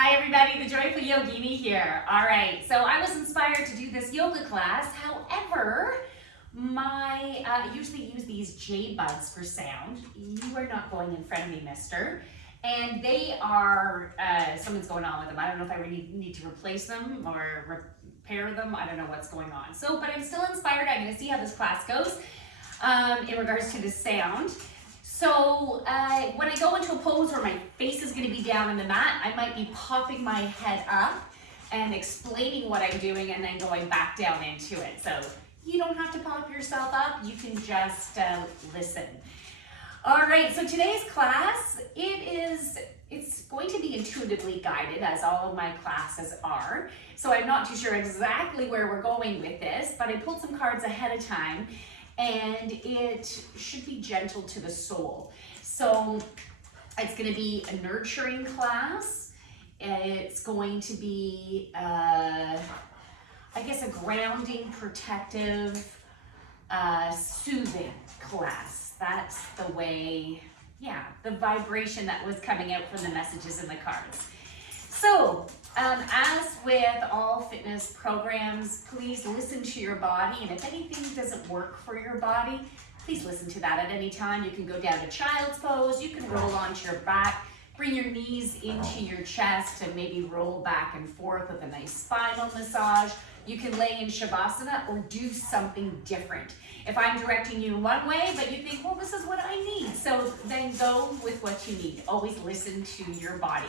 Hi everybody, the Joyful Yogini here. All right, so I was inspired to do this yoga class. However, I usually use these J buds for sound. You are not going in front of me, mister. And they are, something's going on with them. I don't know if I really need to replace them or repair them. I don't know what's going on. So, but I'm still inspired. I'm gonna see how this class goes in regards to the sound. So when I go into a pose where my face is going to be down on the mat, I might be popping my head up and explaining what I'm doing and then going back down into it. So you don't have to pop yourself up, you can just listen. All right, so today's class, it's going to be intuitively guided, as all of my classes are. So I'm not too sure exactly where we're going with this, but I pulled some cards ahead of time. And it should be gentle to the soul. So it's going to be a nurturing class. It's going to be, I guess, a grounding, protective, soothing class. That's the way, yeah, the vibration that was coming out from the messages in the cards. So, as with all fitness programs, please listen to your body, and if anything doesn't work for your body, please listen to that at any time. You can go down to child's pose, you can roll onto your back, bring your knees into your chest and maybe roll back and forth with a nice spinal massage. You can lay in Shavasana or do something different. If I'm directing you one way, but you think, well, this is what I need, so then go with what you need. Always listen to your body.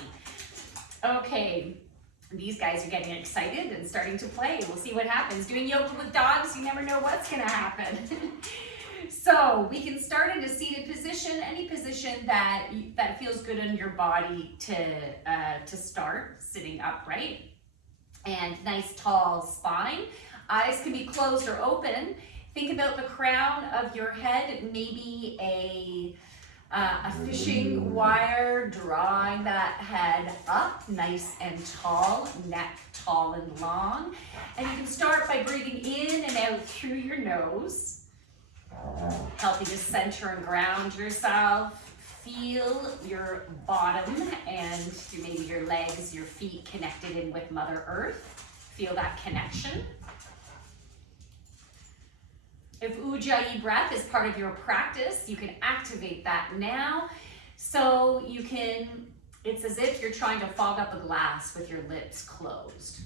Okay, these guys are getting excited and starting to play. We'll see what happens. Doing yoga with dogs, you never know what's gonna happen. So we can start in a seated position, any position that feels good in your body to start, sitting upright. And nice tall spine. Eyes can be closed or open. Think about the crown of your head, maybe a fishing wire, drawing that head up nice and tall, neck tall and long. And you can start by breathing in and out through your nose, helping to center and ground yourself. Feel your bottom and maybe your legs, your feet connected in with Mother Earth. Feel that connection. If Ujjayi breath is part of your practice, you can activate that now. So you can, it's as if you're trying to fog up a glass with your lips closed.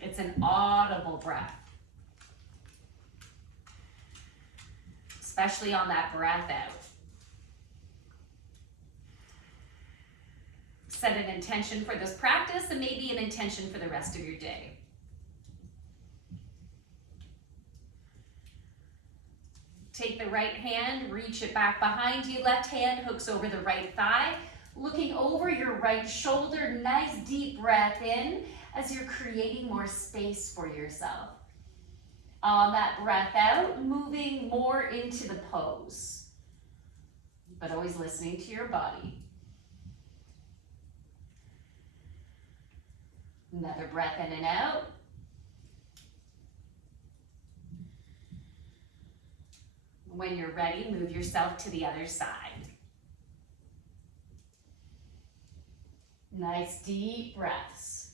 It's an audible breath. Especially on that breath out. Set an intention for this practice and maybe an intention for the rest of your day. Take the right hand, reach it back behind you. Left hand hooks over the right thigh. Looking over your right shoulder, nice deep breath in as you're creating more space for yourself. On that breath out, moving more into the pose, but always listening to your body. Another breath in and out. When you're ready, move yourself to the other side. Nice deep breaths.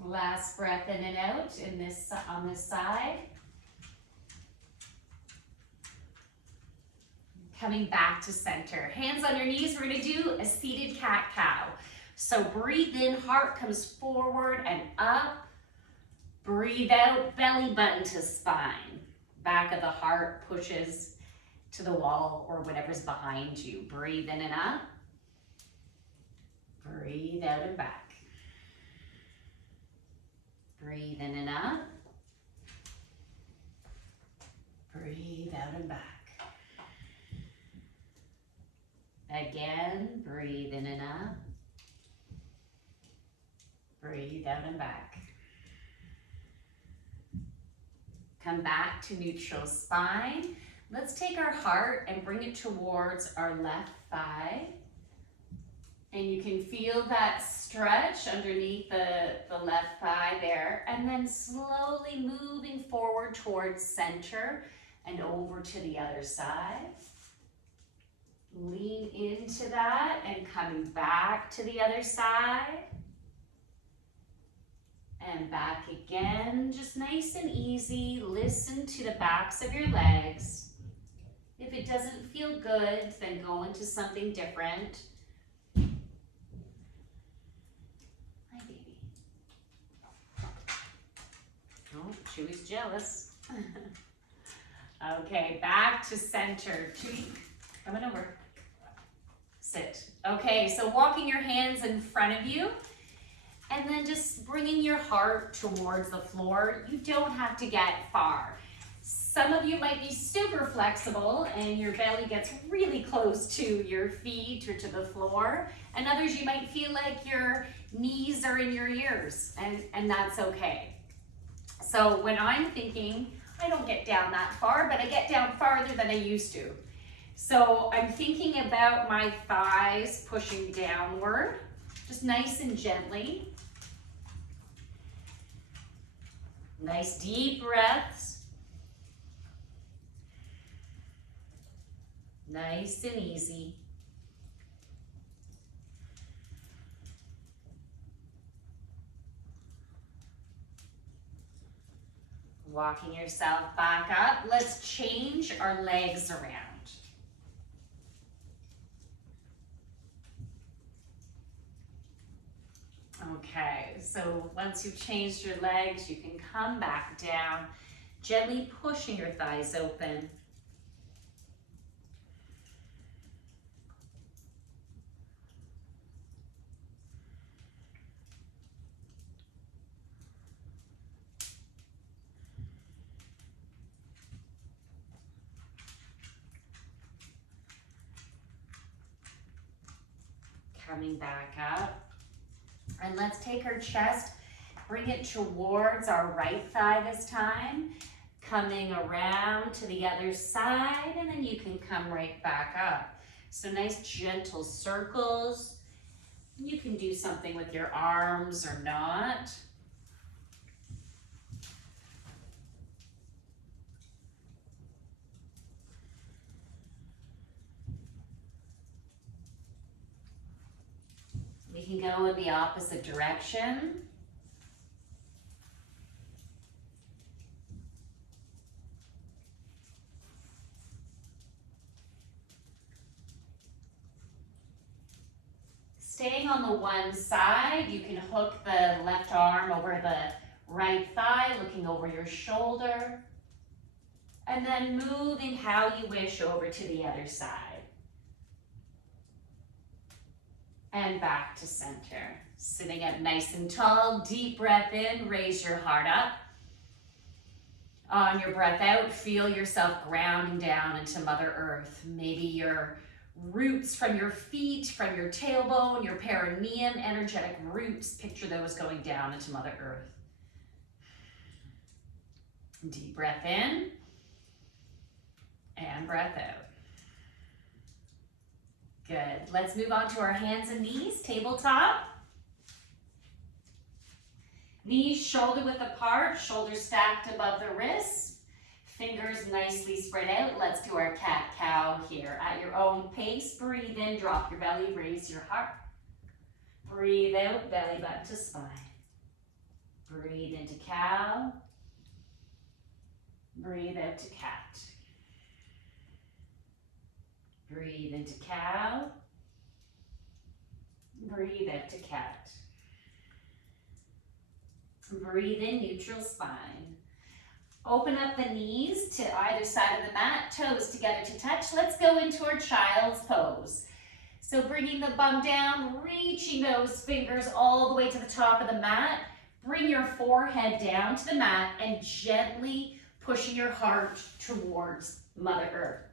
Last breath in and out on this side. Coming back to center. Hands on your knees, we're gonna do a seated cat-cow. So breathe in, heart comes forward and up. Breathe out, belly button to spine. Back of the heart pushes to the wall or whatever's behind you. Breathe in and up. Breathe out and back. Breathe in and up. Breathe out and back. Again, breathe in and up. Breathe out and back. Come back to neutral spine. Let's take our heart and bring it towards our left thigh. And you can feel that stretch underneath the left thigh there. And then slowly moving forward towards center and over to the other side. Lean into that and coming back to the other side. And back again, just nice and easy. Listen to the backs of your legs. If it doesn't feel good, then go into something different. Hi, baby. Oh, Chewy's jealous. Okay, back to center. Chewy, coming over. Sit. Okay, so walking your hands in front of you. And then just bringing your heart towards the floor. You don't have to get far. Some of you might be super flexible and your belly gets really close to your feet or to the floor. And others, you might feel like your knees are in your ears, and that's okay. So when I'm thinking, I don't get down that far, but I get down farther than I used to. So I'm thinking about my thighs pushing downward, just nice and gently. Nice deep breaths. Nice and easy. Walking yourself back up. Let's change our legs around. Okay, so once you've changed your legs, you can come back down, gently pushing your thighs open. Coming back up. And let's take our chest, bring it towards our right thigh this time, coming around to the other side, and then you can come right back up. So nice gentle circles. You can do something with your arms or not. We can go in the opposite direction. Staying on the one side, you can hook the left arm over the right thigh, looking over your shoulder, and then moving how you wish over to the other side. And back to center. Sitting up nice and tall, deep breath in, raise your heart up. On your breath out, feel yourself grounding down into Mother Earth. Maybe your roots from your feet, from your tailbone, your perineum, energetic roots, picture those going down into Mother Earth. Deep breath in and breath out. Good. Let's move on to our hands and knees, tabletop. Knees shoulder width apart, shoulders stacked above the wrists. Fingers nicely spread out. Let's do our cat-cow here. At your own pace, breathe in, drop your belly, raise your heart. Breathe out, belly button to spine. Breathe into cow. Breathe out to cat. Breathe into cow. Breathe out to cat. Breathe in, neutral spine. Open up the knees to either side of the mat, toes together to touch. Let's go into our child's pose. So bringing the bum down, reaching those fingers all the way to the top of the mat. Bring your forehead down to the mat and gently pushing your heart towards Mother Earth.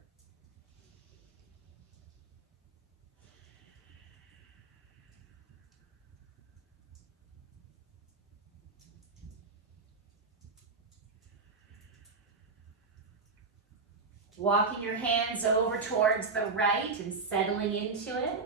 Walking your hands over towards the right and settling into it.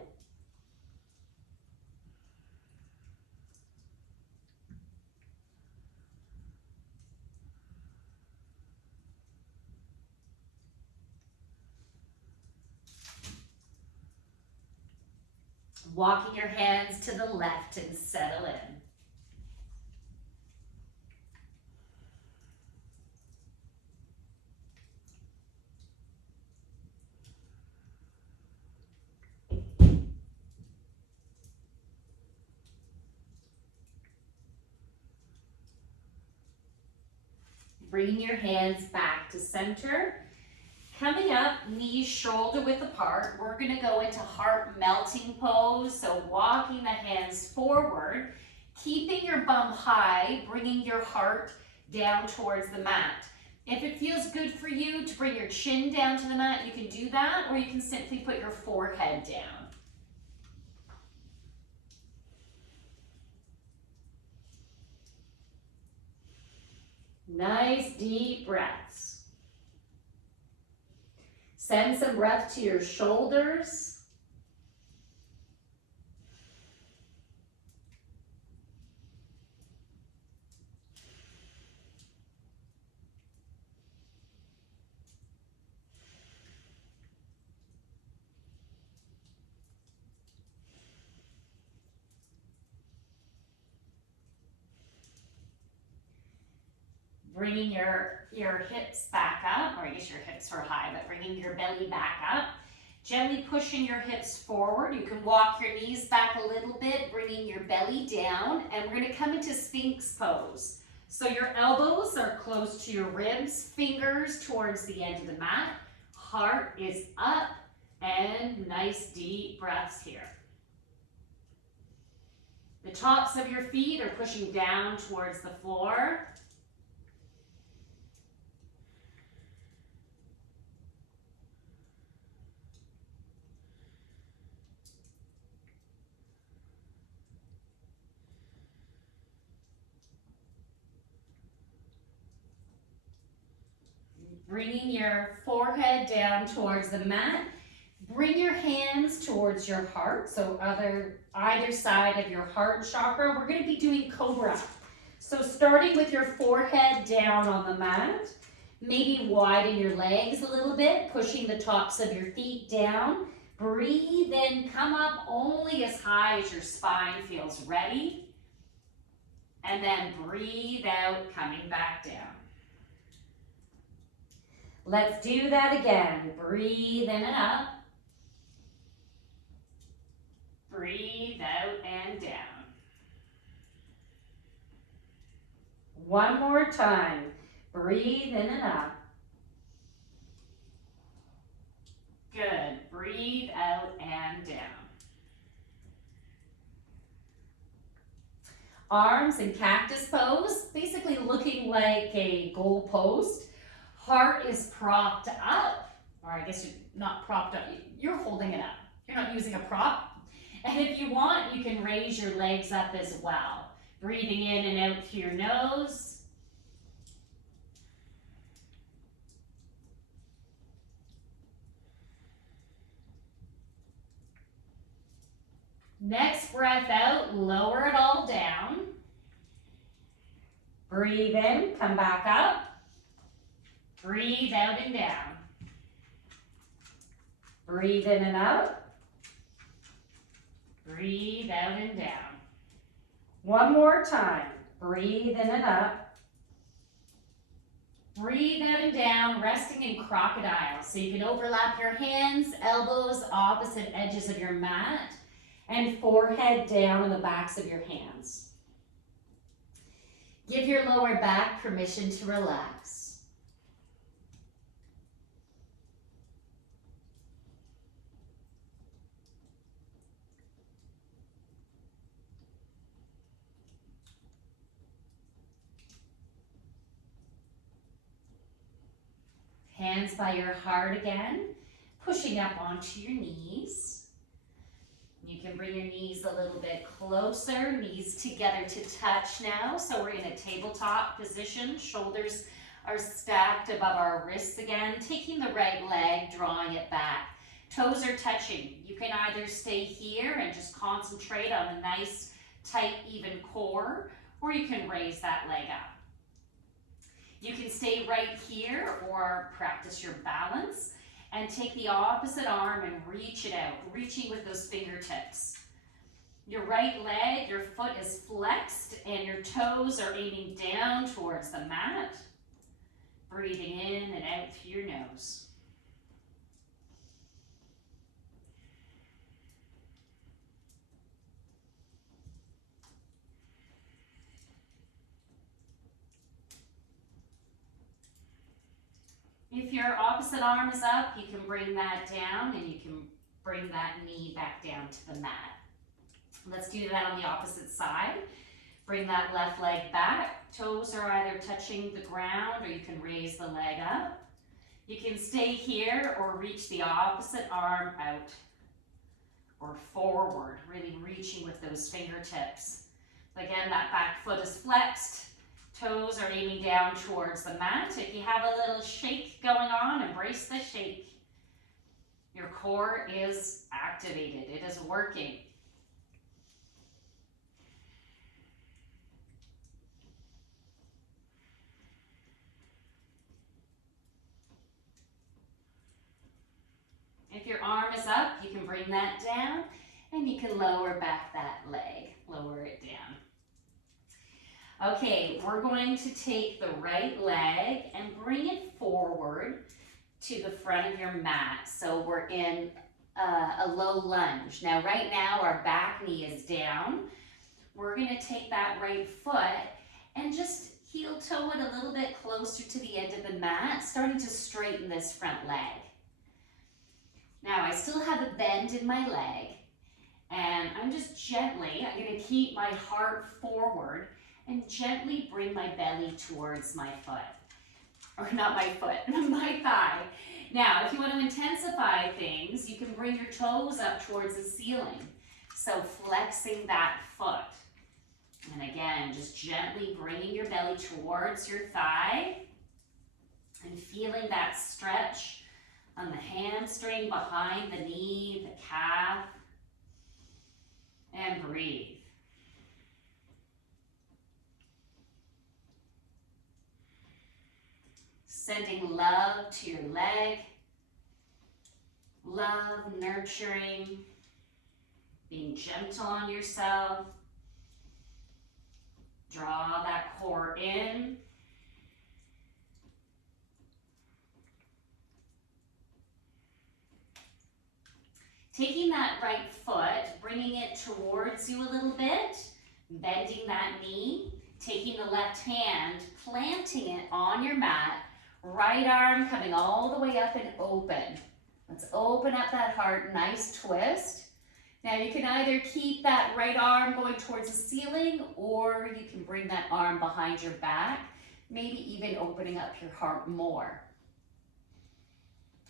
Walking your hands to the left and settle in. Bringing your hands back to center. Coming up, knees shoulder width apart. We're going to go into heart melting pose. So walking the hands forward, keeping your bum high, bringing your heart down towards the mat. If it feels good for you to bring your chin down to the mat, you can do that, or you can simply put your forehead down. Nice deep breaths. Send some breath to your shoulders. Bringing your hips back up, or I guess your hips are high, but bringing your belly back up. Gently pushing your hips forward. You can walk your knees back a little bit, bringing your belly down, and we're going to come into Sphinx pose. So your elbows are close to your ribs, fingers towards the end of the mat, heart is up, and nice deep breaths here. The tops of your feet are pushing down towards the floor. Bringing your forehead down towards the mat. Bring your hands towards your heart, so either side of your heart chakra. We're going to be doing cobra. So starting with your forehead down on the mat, maybe widen your legs a little bit, pushing the tops of your feet down. Breathe in, come up only as high as your spine feels ready. And then breathe out, coming back down. Let's do that again. Breathe in and up. Breathe out and down. One more time. Breathe in and up. Good. Breathe out and down. Arms in cactus pose, basically looking like a goal post. Heart is propped up, or I guess you're not propped up, you're holding it up. You're not using a prop. And if you want, you can raise your legs up as well. Breathing in and out through your nose. Next breath out, lower it all down. Breathe in, come back up. Breathe out and down. Breathe in and out. Breathe out and down. One more time. Breathe in and up. Breathe out and down, resting in crocodile. So you can overlap your hands, elbows, opposite edges of your mat, and forehead down on the backs of your hands. Give your lower back permission to relax. Hands by your heart again, pushing up onto your knees. You can bring your knees a little bit closer, knees together to touch now. So we're in a tabletop position. Shoulders are stacked above our wrists again. Taking the right leg, drawing it back. Toes are touching. You can either stay here and just concentrate on a nice, tight, even core, or you can raise that leg up. You can stay right here or practice your balance and take the opposite arm and reach it out, reaching with those fingertips. Your right leg, your foot is flexed and your toes are aiming down towards the mat. Breathing in and out through your nose. If your opposite arm is up, you can bring that down and you can bring that knee back down to the mat. Let's do that on the opposite side. Bring that left leg back. Toes are either touching the ground or you can raise the leg up. You can stay here or reach the opposite arm out or forward, really reaching with those fingertips. Again, that back foot is flexed. Toes are aiming down towards the mat. If you have a little shake going on, embrace the shake. Your core is activated. It is working. If your arm is up, you can bring that down and you can lower back that leg. Lower it down. Okay, we're going to take the right leg and bring it forward to the front of your mat. So we're in a low lunge. Now, right now, our back knee is down. We're gonna take that right foot and just heel toe it a little bit closer to the end of the mat, starting to straighten this front leg. Now, I still have a bend in my leg, and I'm just gently, I'm gonna keep my heart forward and gently bring my belly towards my foot. Or not my foot, my thigh. Now, if you want to intensify things, you can bring your toes up towards the ceiling. So flexing that foot. And again, just gently bringing your belly towards your thigh and feeling that stretch on the hamstring behind the knee, the calf, and breathe. Sending love to your leg, love, nurturing, being gentle on yourself. Draw that core in. Taking that right foot, bringing it towards you a little bit, bending that knee, taking the left hand, planting it on your mat, right arm coming all the way up and open. Let's open up that heart, nice twist. Now you can either keep that right arm going towards the ceiling or you can bring that arm behind your back, maybe even opening up your heart more.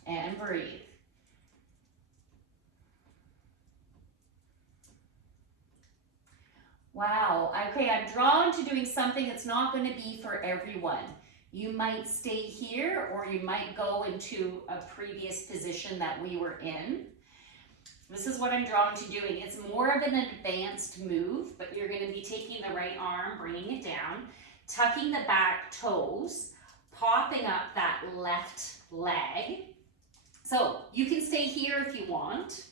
And breathe. Wow, okay, I'm drawn to doing something that's not going to be for everyone. You might stay here or you might go into a previous position that we were in. This is what I'm drawn to doing. It's more of an advanced move, but you're going to be taking the right arm, bringing it down, tucking the back toes, popping up that left leg. So you can stay here if you want,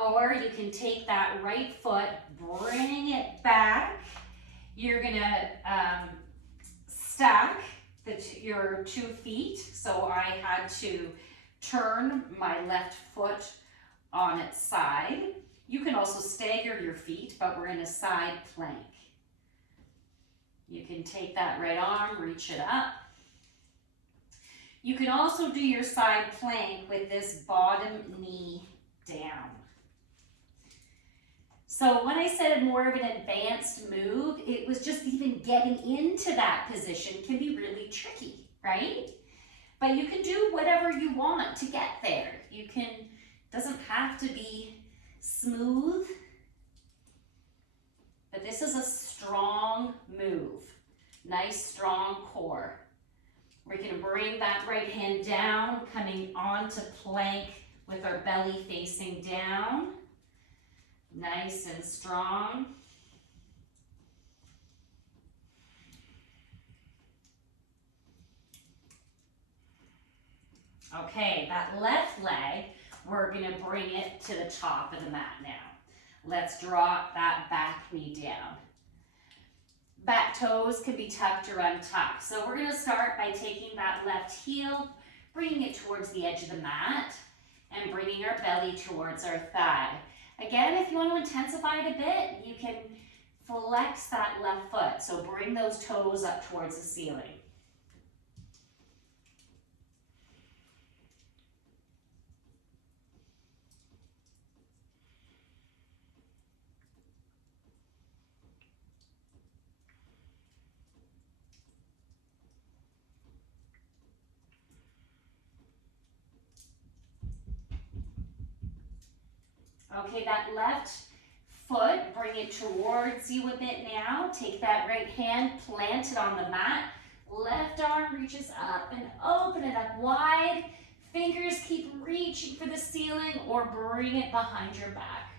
or you can take that right foot, bring it back. You're going to stack your 2 feet. So I had to turn my left foot on its side. You can also stagger your feet, but we're in a side plank. You can take that right arm, reach it up. You can also do your side plank with this bottom knee down. So when I said more of an advanced move, it was just even getting into that position can be really tricky, right? But you can do whatever you want to get there. You can, doesn't have to be smooth, but this is a strong move. Nice, strong core. We're gonna bring that right hand down, coming onto plank with our belly facing down. Nice and strong. Okay, that left leg, we're gonna bring it to the top of the mat now. Let's drop that back knee down. Back toes can be tucked or untucked. So we're gonna start by taking that left heel, bringing it towards the edge of the mat, and bringing our belly towards our thigh. Again, if you want to intensify it a bit, you can flex that left foot. So bring those toes up towards the ceiling. Okay, that left foot, bring it towards you a bit now. Take that right hand, plant it on the mat. Left arm reaches up and open it up wide. Fingers keep reaching for the ceiling or bring it behind your back.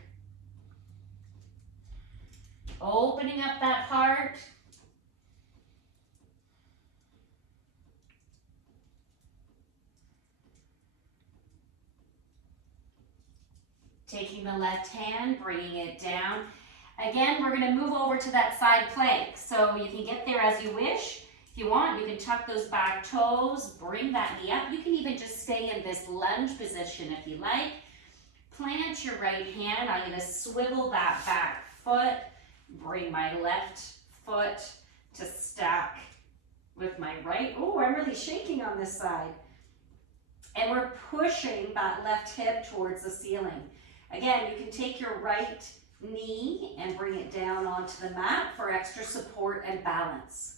Opening up that heart. Taking the left hand, bringing it down. Again, we're going to move over to that side plank. So you can get there as you wish. If you want, you can tuck those back toes, bring that knee up. You can even just stay in this lunge position if you like. Plant your right hand. I'm going to swivel that back foot. Bring my left foot to stack with my right. Oh, I'm really shaking on this side. And we're pushing that left hip towards the ceiling. Again, you can take your right knee and bring it down onto the mat for extra support and balance.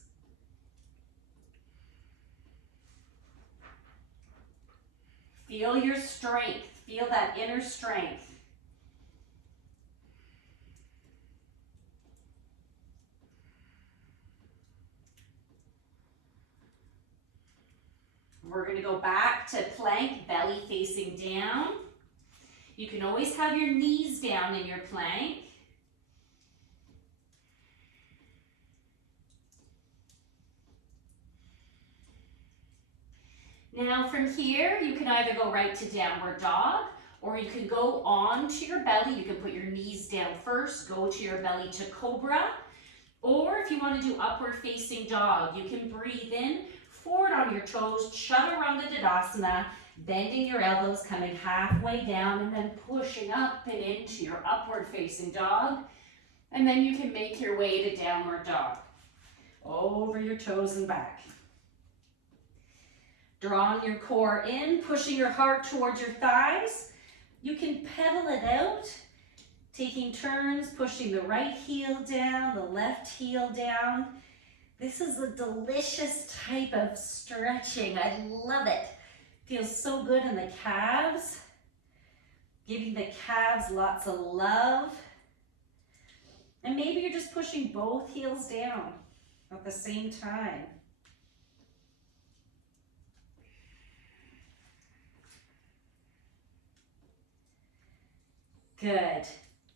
Feel your strength. Feel that inner strength. We're going to go back to plank, belly facing down. You can always have your knees down in your plank. Now from here, you can either go right to downward dog, or you can go on to your belly. You can put your knees down first, go to your belly to cobra. Or if you want to do upward facing dog, you can breathe in, forward on your toes, chaturanga tadasana, bending your elbows, coming halfway down, and then pushing up and into your upward facing dog. And then you can make your way to downward dog. Over your toes and back. Drawing your core in, pushing your heart towards your thighs. You can pedal it out, taking turns, pushing the right heel down, the left heel down. This is a delicious type of stretching. I love it. Feels so good in the calves. Giving the calves lots of love. And maybe you're just pushing both heels down at the same time. Good.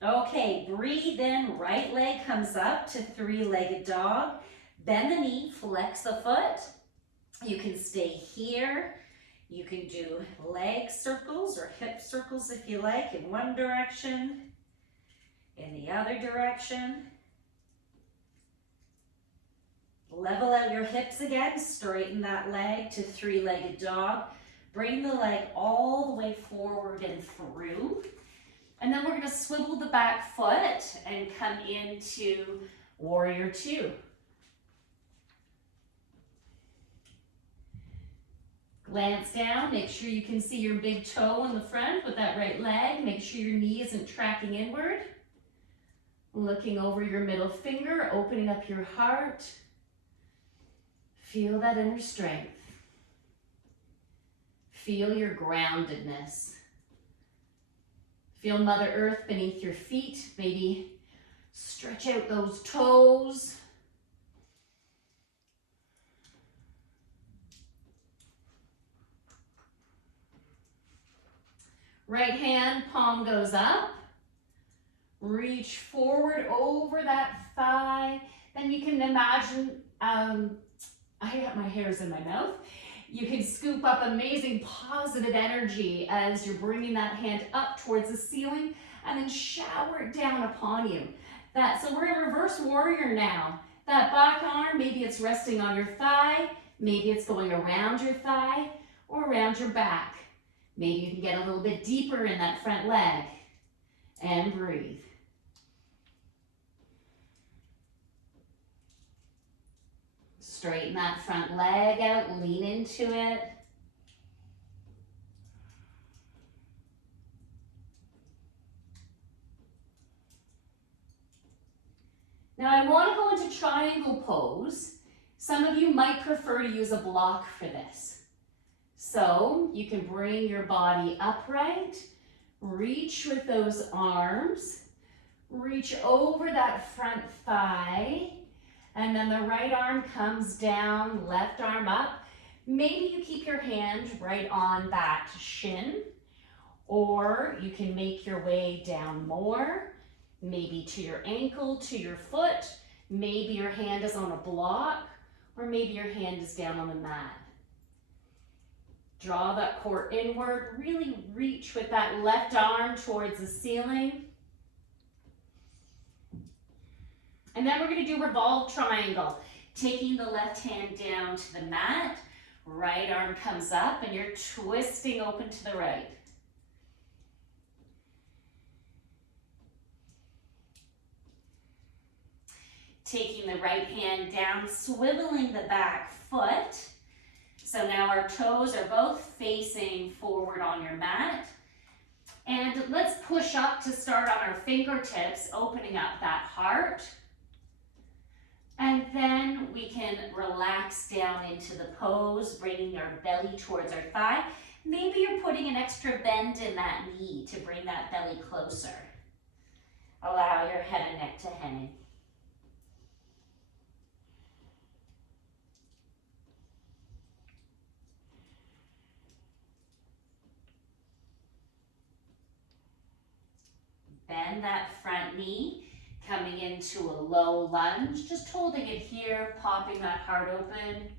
Okay, breathe in, right leg comes up to three-legged dog. Bend the knee, flex the foot. You can stay here. You can do leg circles or hip circles if you like, in one direction, in the other direction. Level out your hips again, straighten that leg to three-legged dog. Bring the leg all the way forward and through. And then we're going to swivel the back foot and come into warrior two. Glance down, make sure you can see your big toe in the front with that right leg. Make sure your knee isn't tracking inward. Looking over your middle finger, opening up your heart. Feel that inner strength. Feel your groundedness. Feel Mother Earth beneath your feet. Maybe stretch out those toes. Right hand, palm goes up. Reach forward over that thigh. Then you can imagine, I got my hairs in my mouth. You can scoop up amazing positive energy as you're bringing that hand up towards the ceiling. and then shower it down upon you. So we're in reverse warrior now. That back arm, maybe it's resting on your thigh, maybe it's going around your thigh or around your back. Maybe you can get a little bit deeper in that front leg and breathe. Straighten that front leg out, lean into it. Now I want to go into triangle pose. Some of you might prefer to use a block for this. So you can bring your body upright, reach with those arms, reach over that front thigh, and then the right arm comes down, left arm up. Maybe you keep your hand right on that shin, or you can make your way down more, maybe to your ankle, to your foot. Maybe your hand is on a block, or maybe your hand is down on the mat. Draw that core inward, really reach with that left arm towards the ceiling. And then we're going to do revolve triangle. Taking the left hand down to the mat, right arm comes up and you're twisting open to the right. Taking the right hand down, swiveling the back foot. So now our toes are both facing forward on your mat. And let's push up to start on our fingertips, opening up that heart. And then we can relax down into the pose, bringing our belly towards our thigh. Maybe you're putting an extra bend in that knee to bring that belly closer. Allow your head and neck to hang. Bend that front knee, coming into a low lunge, just holding it here, popping that heart open.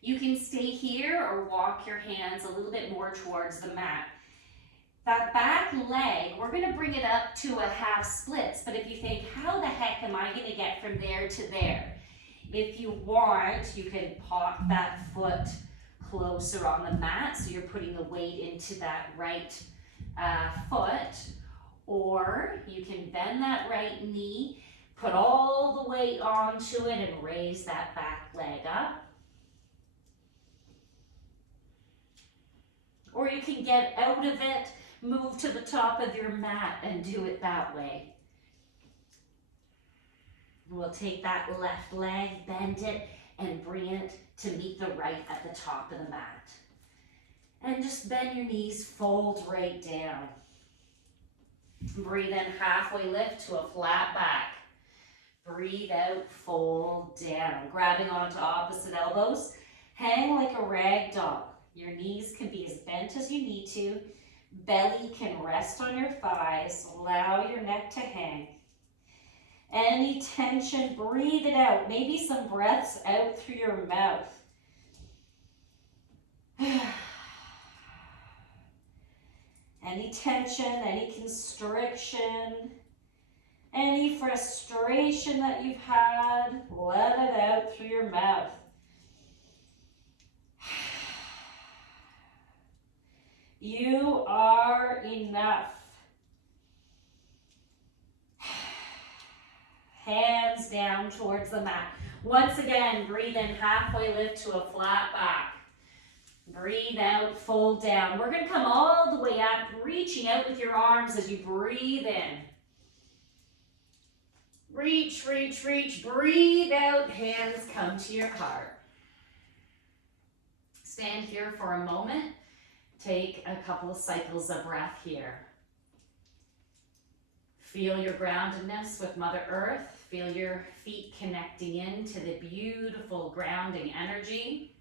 You can stay here or walk your hands a little bit more towards the mat. That back leg, we're going to bring it up to a half splits, but if you think, how the heck am I going to get from there to there? If you want, you can pop that foot closer on the mat, so you're putting the weight into that right foot, or you can bend that right knee, put all the weight onto it and raise that back leg up. Or you can get out of it, move to the top of your mat and do it that way. We'll take that left leg, bend it, and bring it to meet the right at the top of the mat. And just bend your knees, fold right down. Breathe in, halfway lift to a flat back. Breathe out, fold down. Grabbing onto opposite elbows. Hang like a rag doll. Your knees can be as bent as you need to. Belly can rest on your thighs. Allow your neck to hang. Any tension, breathe it out. Maybe some breaths out through your mouth. Any tension, any constriction, any frustration that you've had, let it out through your mouth. You are enough. Hands down towards the mat. Once again, breathe in, halfway lift to a flat back. Breathe out, fold down. We're going to come all the way up, reaching out with your arms as you breathe in. Reach, reach, reach. Breathe out, hands come to your heart. Stand here for a moment. Take a couple of cycles of breath here. Feel your groundedness with Mother Earth. Feel your feet connecting into the beautiful grounding energy.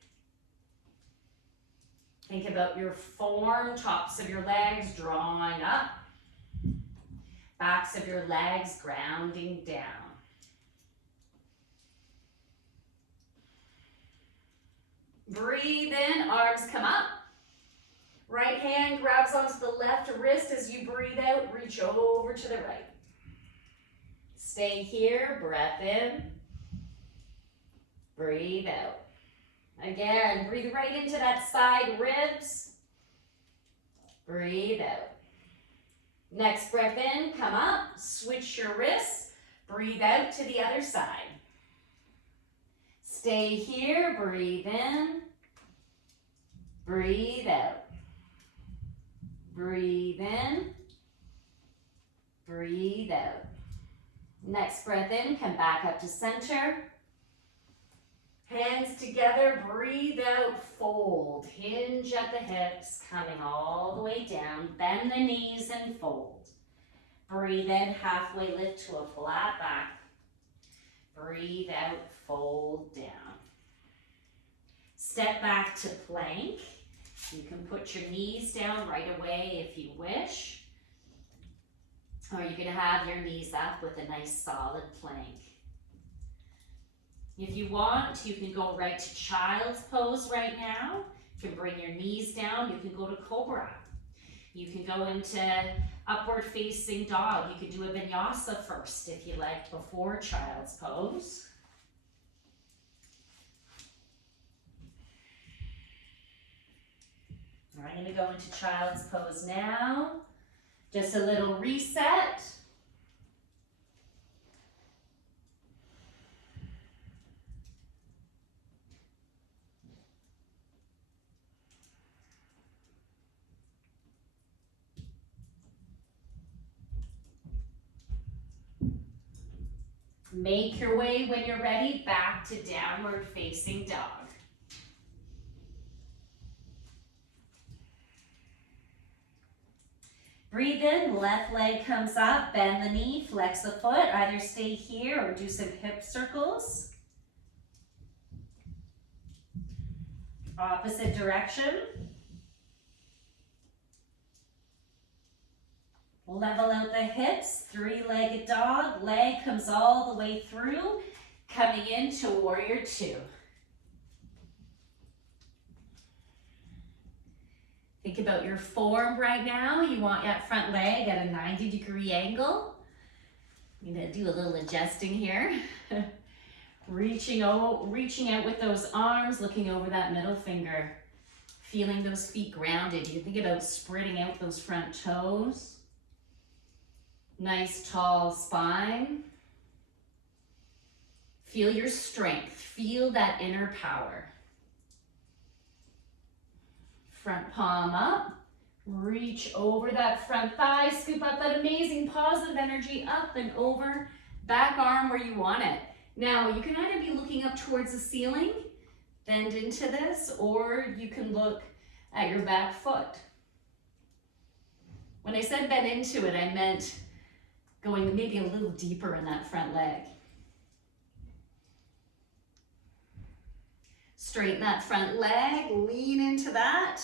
Think about your form, tops of your legs drawing up. Backs of your legs grounding down. Breathe in, arms come up. Right hand grabs onto the left wrist as you breathe out, reach over to the right. Stay here, breath in, breathe out. Again, breathe right into that side ribs, breathe out. Next breath in, come up, switch your wrists, breathe out to the other side. Stay here, breathe in, breathe out. Breathe in, breathe out. Next breath in, come back up to center. Hands together, breathe out, fold. Hinge at the hips, coming all the way down. Bend the knees and fold. Breathe in, halfway lift to a flat back. Breathe out, fold down. Step back to plank. You can put your knees down right away if you wish. Or you can have your knees up with a nice solid plank. If you want, you can go right to child's pose right now. You can bring your knees down. You can go to cobra. You can go into upward facing dog. You could do a vinyasa first if you like before child's pose. All right, I'm going to go into child's pose now. Just a little reset. Make your way, when you're ready, back to downward facing dog. Breathe in, left leg comes up, bend the knee, flex the foot. Either stay here or do some hip circles. Opposite direction. Level out the hips, three-legged dog. Leg comes all the way through, coming into warrior two. Think about your form right now. You want that front leg at a 90-degree angle. I'm gonna do a little adjusting here. Reaching out with those arms, looking over that middle finger. Feeling those feet grounded. You think about spreading out those front toes. Nice tall spine. Feel your strength. Feel that inner power. Front palm up. Reach over that front thigh. Scoop up that amazing positive energy up and over. Back arm where you want it. Now, you can either be looking up towards the ceiling, bend into this, or you can look at your back foot. When I said bend into it, I meant going maybe a little deeper in that front leg. Straighten that front leg, lean into that.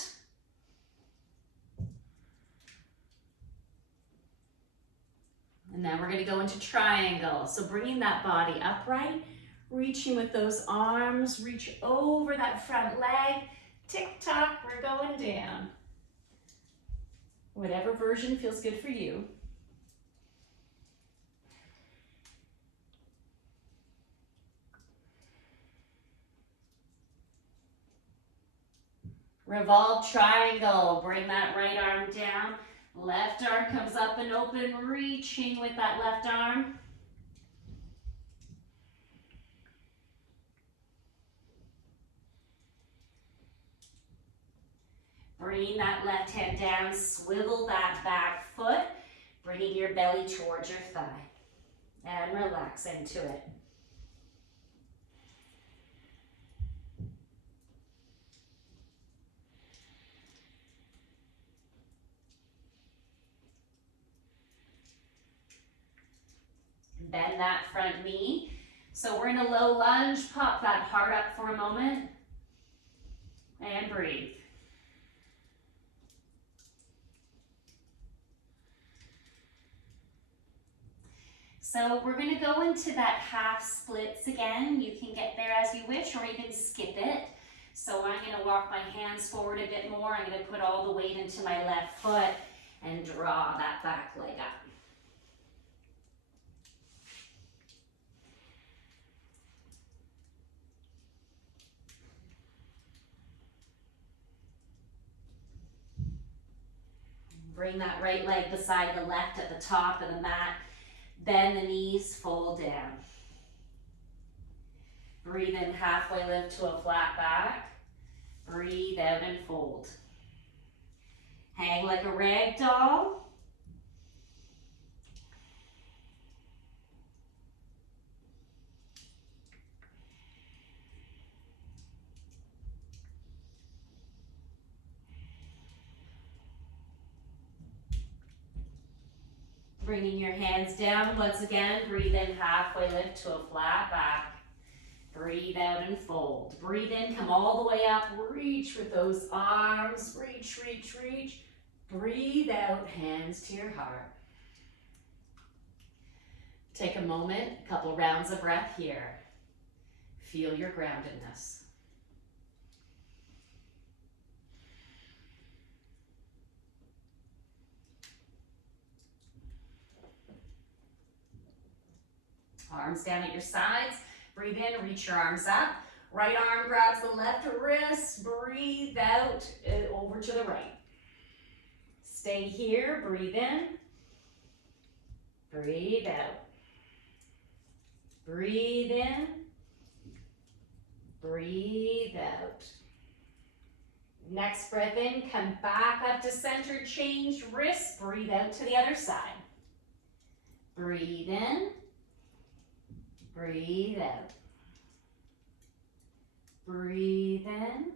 And now we're going to go into triangle. So bringing that body upright, reaching with those arms, reach over that front leg. Tick tock, we're going down. Whatever version feels good for you. Revolve triangle, bring that right arm down. Left arm comes up and open, reaching with that left arm. Bring that left hand down, swivel that back foot, bringing your belly towards your thigh. And relax into it. Bend that front knee. So we're in a low lunge. Pop that heart up for a moment. And breathe. So we're going to go into that half splits again. You can get there as you wish or even skip it. So I'm going to walk my hands forward a bit more. I'm going to put all the weight into my left foot and draw that back leg up. Bring that right leg beside the left at the top of the mat. Bend the knees, fold down. Breathe in, halfway lift to a flat back. Breathe out and fold. Hang like a rag doll. Bringing your hands down once again. Breathe in, halfway lift to a flat back. Breathe out and fold. Breathe in, come all the way up. Reach with those arms. Reach, reach, reach. Breathe out, hands to your heart. Take a moment, a couple rounds of breath here. Feel your groundedness. Arms down at your sides. Breathe in, reach your arms up. Right arm grabs the left wrist. Breathe out, over to the right. Stay here, breathe in. Breathe out. Breathe in. Breathe out. Next breath in, come back up to center, change wrists. Breathe out to the other side. Breathe in. Breathe out. Breathe in.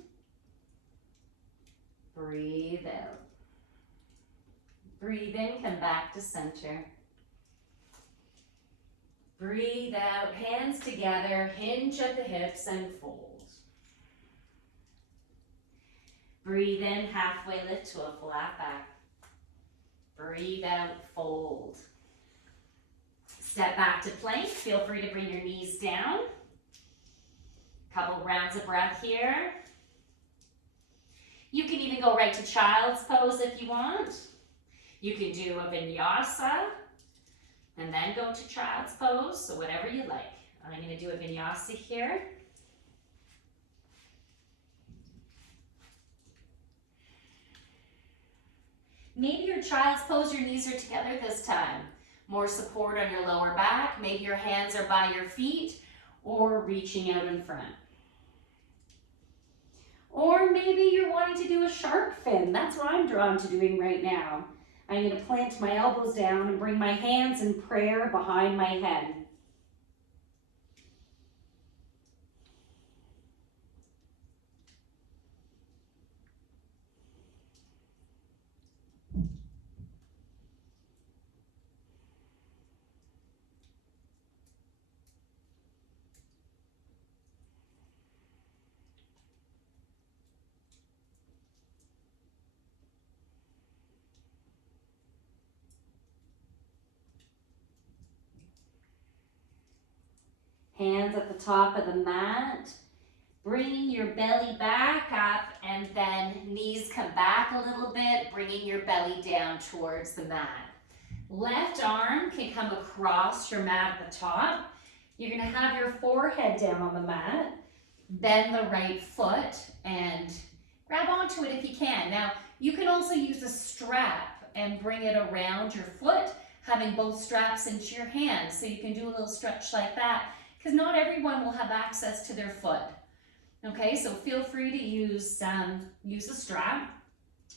Breathe out. Breathe in, come back to center. Breathe out, hands together, hinge at the hips and fold. Breathe in, halfway lift to a flat back. Breathe out, fold. Step back to plank. Feel free to bring your knees down. Couple rounds of breath here. You can even go right to child's pose if you want. You can do a vinyasa and then go to child's pose, so whatever you like. I'm going to do a vinyasa here. Maybe your child's pose, your knees are together this time. More support on your lower back. Maybe your hands are by your feet or reaching out in front. Or maybe you're wanting to do a shark fin. That's what I'm drawn to doing right now. I'm going to plant my elbows down and bring my hands in prayer behind my head. Hands at the top of the mat, bringing your belly back up and then knees come back a little bit, bringing your belly down towards the mat. Left arm can come across your mat at the top. You're going to have your forehead down on the mat, bend the right foot and grab onto it if you can. Now, you can also use a strap and bring it around your foot, having both straps into your hands. So you can do a little stretch like that, because not everyone will have access to their foot. Okay, so feel free to use a strap.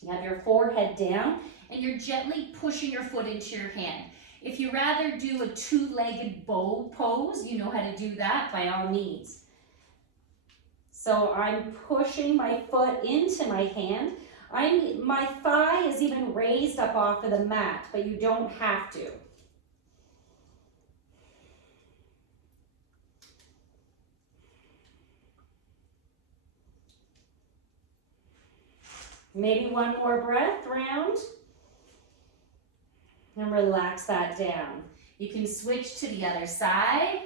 You have your forehead down and you're gently pushing your foot into your hand. If you rather do a two-legged bow pose, you know how to do that by all means. So I'm pushing my foot into my hand. My thigh is even raised up off of the mat, but you don't have to. Maybe one more breath round. And relax that down. You can switch to the other side.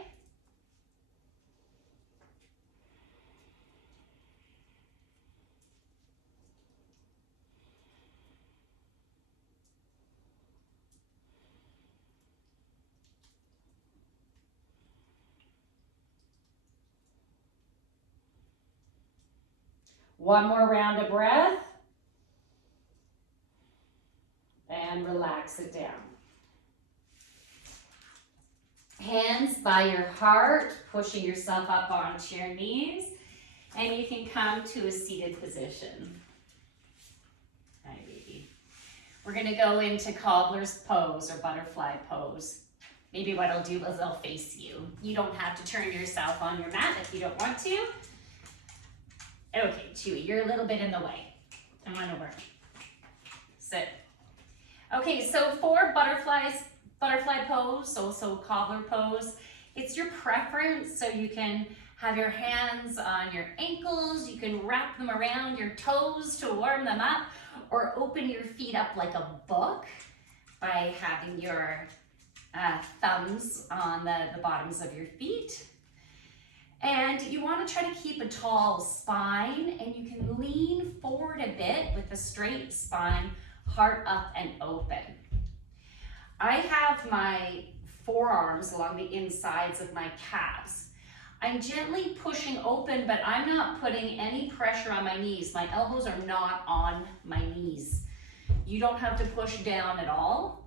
One more round of breath. And relax it down. Hands by your heart, pushing yourself up onto your knees. And you can come to a seated position. Hi, baby. We're gonna go into cobbler's pose or butterfly pose. Maybe what I'll do is I'll face you. You don't have to turn yourself on your mat if you don't want to. Okay, Chewy, you're a little bit in the way. Come on over. Sit. Okay, so for butterfly pose, also cobbler pose, it's your preference, so you can have your hands on your ankles, you can wrap them around your toes to warm them up, or open your feet up like a book by having your thumbs on the bottoms of your feet. And you want to try to keep a tall spine, and you can lean forward a bit with a straight spine, heart up and open. I have my forearms along the insides of my calves. I'm gently pushing open, but I'm not putting any pressure on my knees. My elbows are not on my knees. You don't have to push down at all.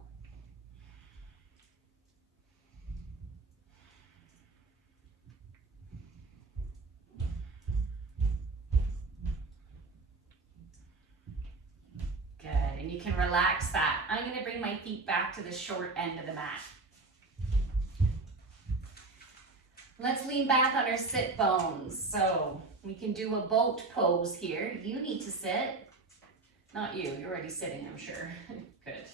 Good, and you can relax that. I'm gonna bring my feet back to the short end of the mat. Let's lean back on our sit bones. So we can do a boat pose here. You need to sit. Not you, you're already sitting, I'm sure. Good.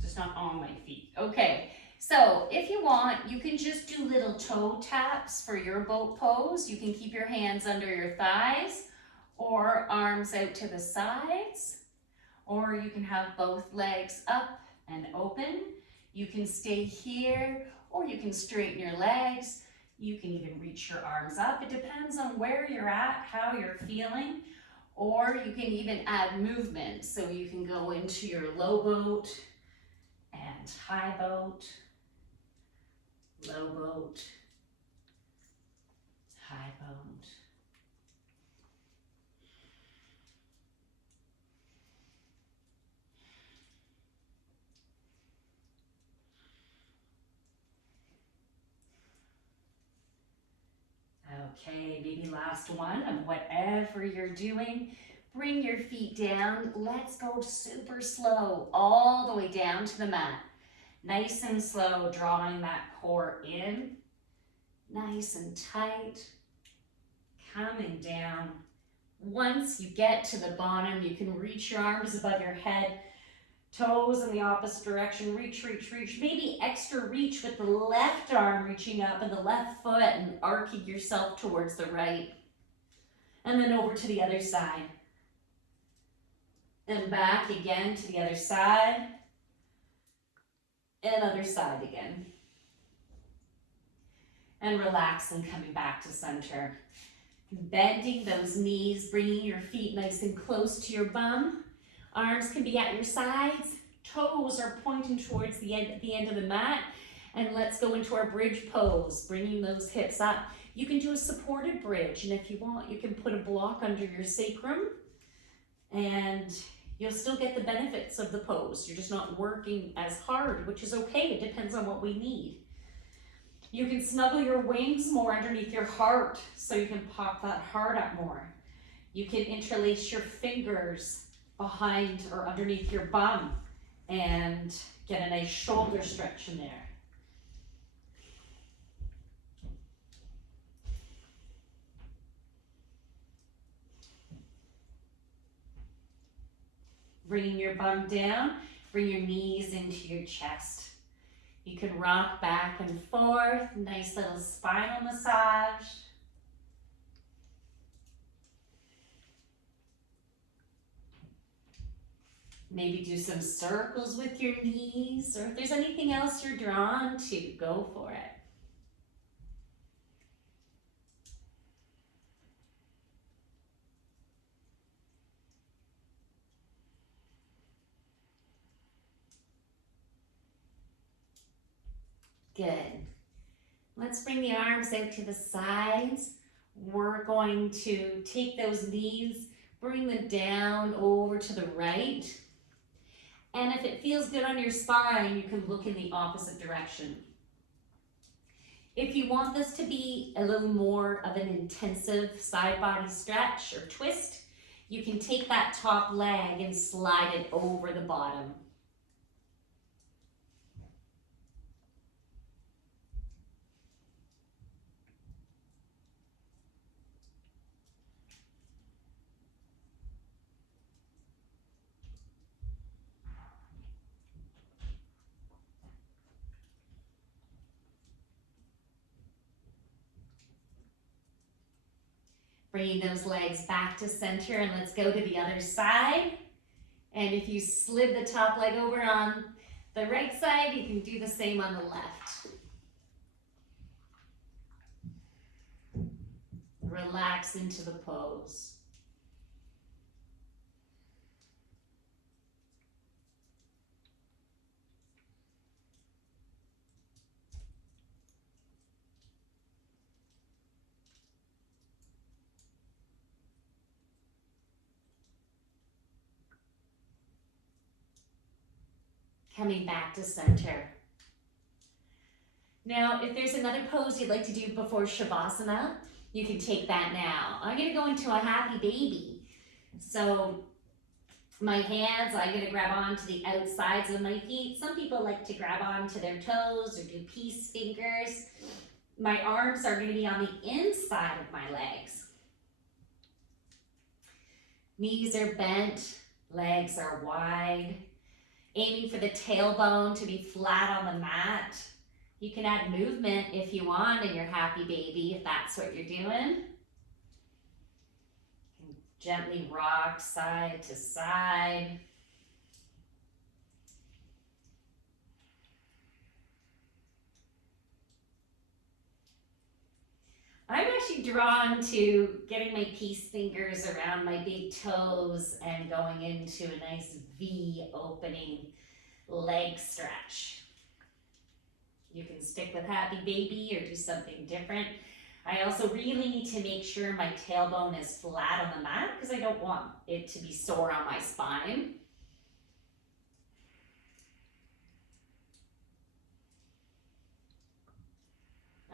Just not on my feet. Okay, so if you want, you can just do little toe taps for your boat pose. You can keep your hands under your thighs or arms out to the sides, or you can have both legs up and open. You can stay here, or you can straighten your legs. You can even reach your arms up. It depends on where you're at, how you're feeling, or you can even add movement. So you can go into your low boat and high boat, low boat, high boat. Okay, maybe last one of whatever you're doing. Bring your feet down. Let's go super slow all the way down to the mat. Nice and slow, drawing that core in. Nice and tight. Coming down. Once you get to the bottom, you can reach your arms above your head. Toes in the opposite direction, reach, reach, reach. Maybe extra reach with the left arm reaching up and the left foot and arcing yourself towards the right. And then over to the other side. And back again to the other side. And other side again. And relax and coming back to center. Bending those knees, bringing your feet nice and close to your bum. Arms can be at your sides, toes are pointing towards the end of the mat, and let's go into our bridge pose, bringing those hips up. You can do a supported bridge, and if you want, you can put a block under your sacrum, and you'll still get the benefits of the pose. You're just not working as hard, which is okay. It depends on what we need. You can snuggle your wings more underneath your heart, so you can pop that heart up more. You can interlace your fingers behind or underneath your bum and get a nice shoulder stretch in there. Bringing your bum down, bring your knees into your chest. You can rock back and forth, nice little spinal massage. Maybe do some circles with your knees, or if there's anything else you're drawn to, go for it. Good. Let's bring the arms out to the sides. We're going to take those knees, bring them down over to the right. And if it feels good on your spine, you can look in the opposite direction. If you want this to be a little more of an intensive side body stretch or twist, you can take that top leg and slide it over the bottom. Bringing those legs back to center, and let's go to the other side. And if you slid the top leg over on the right side, you can do the same on the left. Relax into the pose. Coming back to center. Now, if there's another pose you'd like to do before Shavasana, you can take that now. I'm gonna go into a happy baby. So my hands, I'm gonna grab onto the outsides of my feet. Some people like to grab onto their toes or do peace fingers. My arms are gonna be on the inside of my legs. Knees are bent, legs are wide. Aiming for the tailbone to be flat on the mat. You can add movement if you want in your happy baby, if that's what you're doing. You can gently rock side to side. I'm actually drawn to getting my peace fingers around my big toes and going into a nice V opening leg stretch. You can stick with happy baby or do something different. I also really need to make sure my tailbone is flat on the mat because I don't want it to be sore on my spine.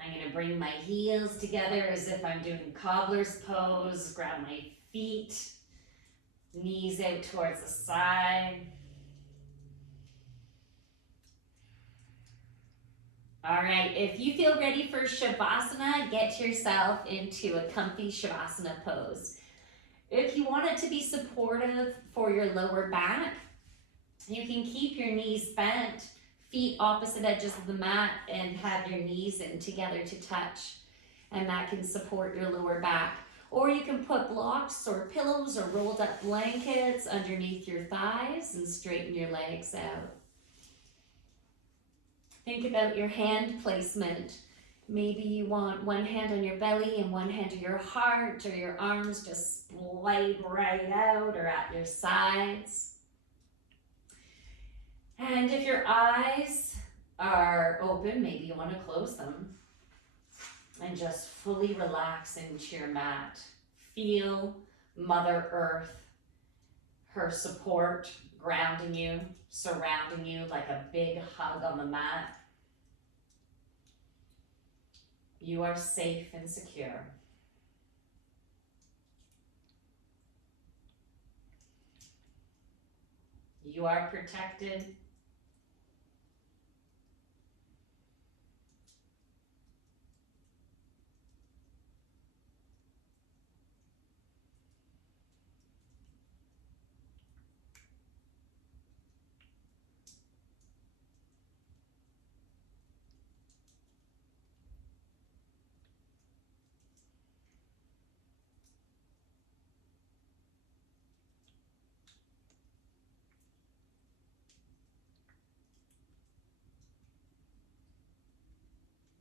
I'm going to bring my heels together as if I'm doing cobbler's pose. Grab my feet, knees out towards the side. All right, if you feel ready for Shavasana, get yourself into a comfy Shavasana pose. If you want it to be supportive for your lower back, you can keep your knees bent, feet opposite edges of the mat, and have your knees in together to touch. And that can support your lower back. Or you can put blocks or pillows or rolled up blankets underneath your thighs and straighten your legs out. Think about your hand placement. Maybe you want one hand on your belly and one hand to your heart, or your arms just splayed right out or at your sides. And if your eyes are open, maybe you want to close them and just fully relax into your mat. Feel Mother Earth, her support, grounding you, surrounding you like a big hug on the mat. You are safe and secure. You are protected.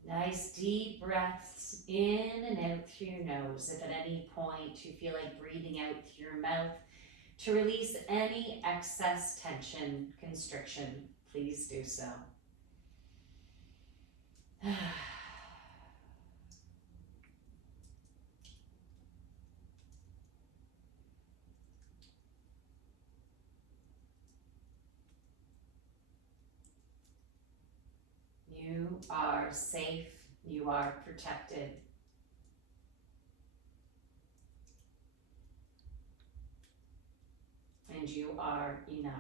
Nice deep breaths in and out through your nose. If at any point you feel like breathing out through your mouth to release any excess tension, constriction, please do so. You are safe. You are protected. And you are enough.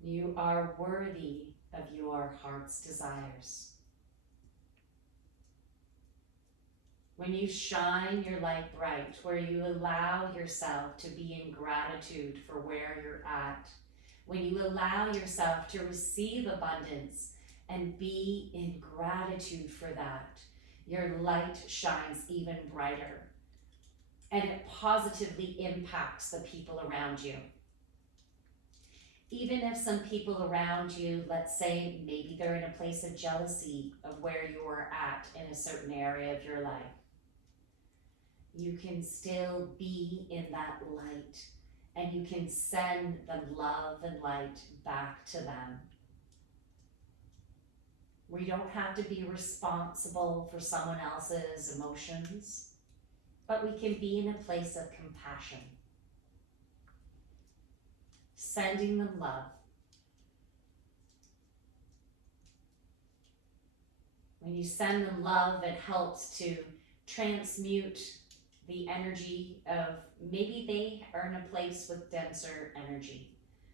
You are worthy of your heart's desires. When you shine your light bright, where you allow yourself to be in gratitude for where you're at, when you allow yourself to receive abundance and be in gratitude for that, your light shines even brighter and it positively impacts the people around you. Even if some people around you, let's say maybe they're in a place of jealousy of where you are at in a certain area of your life, you can still be in that light and you can send the love and light back to them. We don't have to be responsible for someone else's emotions, but we can be in a place of compassion, sending them love. When you send them love, it helps to transmute the energy of, maybe they are in a place with denser energy.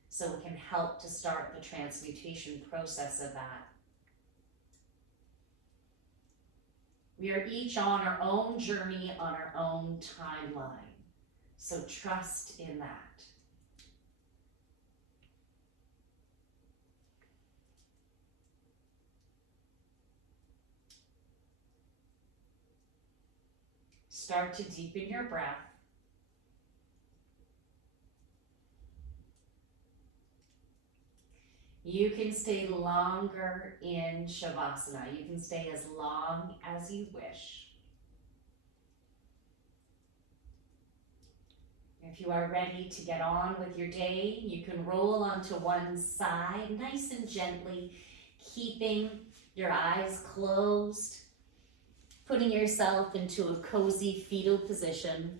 So it can help to start the transmutation process of that. We are each on our own journey, on our own timeline. So trust in that. Start to deepen your breath. You can stay longer in Shavasana. You can stay as long as you wish. If you are ready to get on with your day, you can roll onto one side nice and gently, keeping your eyes closed, putting yourself into a cozy fetal position.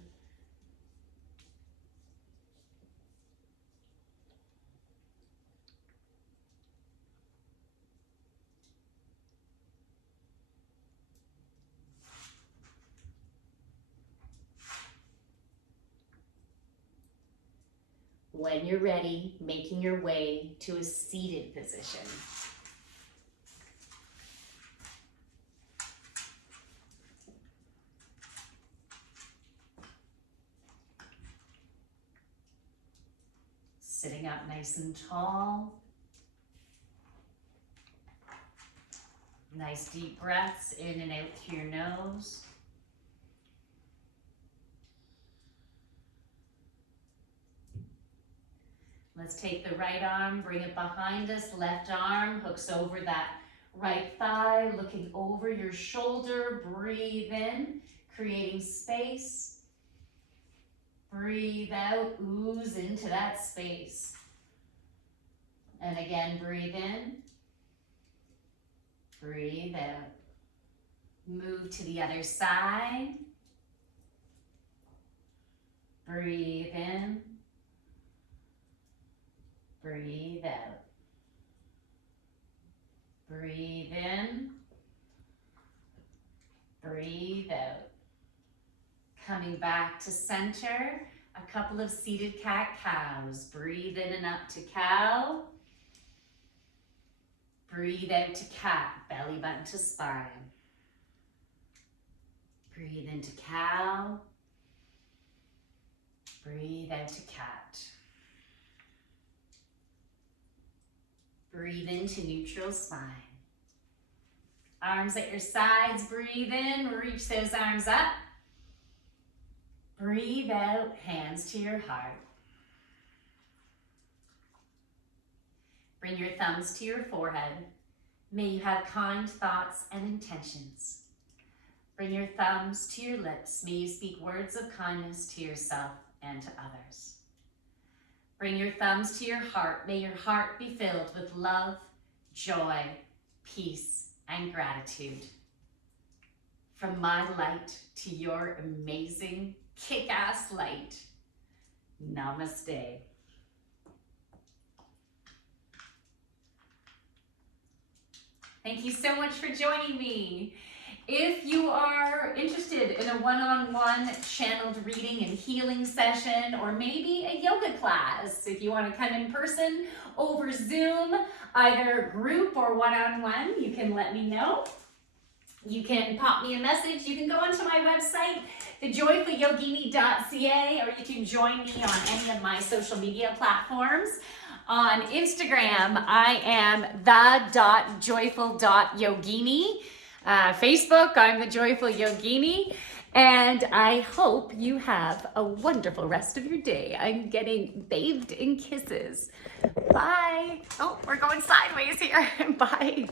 When you're ready, making your way to a seated position. Sitting up nice and tall. Nice deep breaths in and out through your nose. Let's take the right arm, bring it behind us. Left arm hooks over that right thigh, looking over your shoulder. Breathe in, creating space. Breathe out, ooze into that space. And again, breathe in. Breathe out. Move to the other side. Breathe in. Breathe out. Breathe in. Breathe out. Coming back to center, a couple of seated cat-cows. Breathe in and up to cow. Breathe out to cat, belly button to spine. Breathe into cow. Breathe out to cat. Breathe into neutral spine. Arms at your sides, breathe in, reach those arms up. Breathe out, hands to your heart. Bring your thumbs to your forehead. May you have kind thoughts and intentions. Bring your thumbs to your lips. May you speak words of kindness to yourself and to others. Bring your thumbs to your heart. May your heart be filled with love, joy, peace, and gratitude. From my light to your amazing, kick-ass light, Namaste. Thank you so much for joining me. If you are interested in a one-on-one channeled reading and healing session, or maybe a yoga class, if you want to come in person over Zoom, either group or one-on-one, you can let me know. You can pop me a message. You can go onto my website, thejoyfulyogini.ca, or you can join me on any of my social media platforms. On Instagram, I am the.joyful.yogini. Facebook, I'm the Joyful Yogini. And I hope you have a wonderful rest of your day. I'm getting bathed in kisses. Bye. Oh, we're going sideways here. Bye.